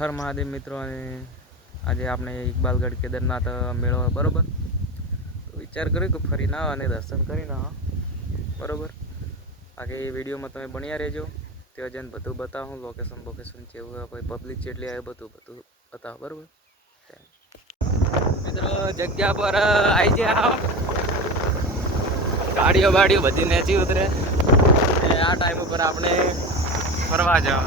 હર મહાદેવ મિત્રો, અને આજે આપણે ઇકબાલગઢ કેદારનાથ મેળો બરોબર. તો વિચાર કર્યો કે ફરી ના અને દર્શન કરી ના બરોબર. આગે વિડીયોમાં તમે બન્યા રહેજો. ત્યાં જઈને બધું બતાવું, લોકેશન જેવું કોઈ પબ્લિક જેટલી આવે બધું બતાવો બરોબર. મિત્રો જગ્યા પર આવી ગયા, ગાડીઓ બધી નેચી ઉતરે. આ ટાઈમ ઉપર આપણે ફરવા જવા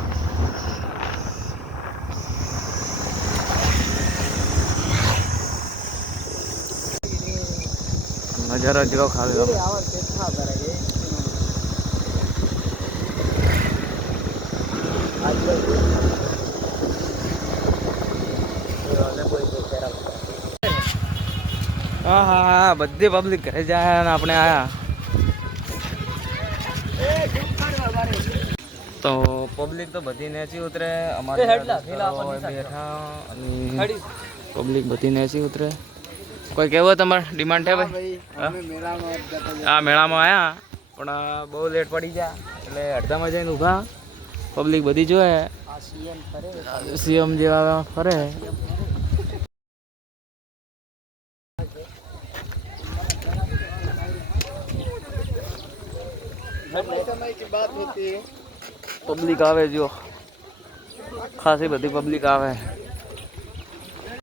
નજારો જો ખાલી હા હા હા, બધી પબ્લિક ઘરે જાય અને આપણે આયા તો પબ્લિક તો બધી નેચી ઉતરે. અમારે બેઠા અને પબ્લિક બધી નેચી ઉતરે. કોઈ કેવો તમારે ડિમાન્ડ છે ભાઈ? હા, મેળામાં આવ્યા પણ બહુ લેટ પડી ગયા એટલે અડધામાં જઈને ઊભા. પબ્લિક બધી જોવે સીએમ જેવા ફરે. પબ્લિક આવે જો, ખાસી બધી પબ્લિક આવે.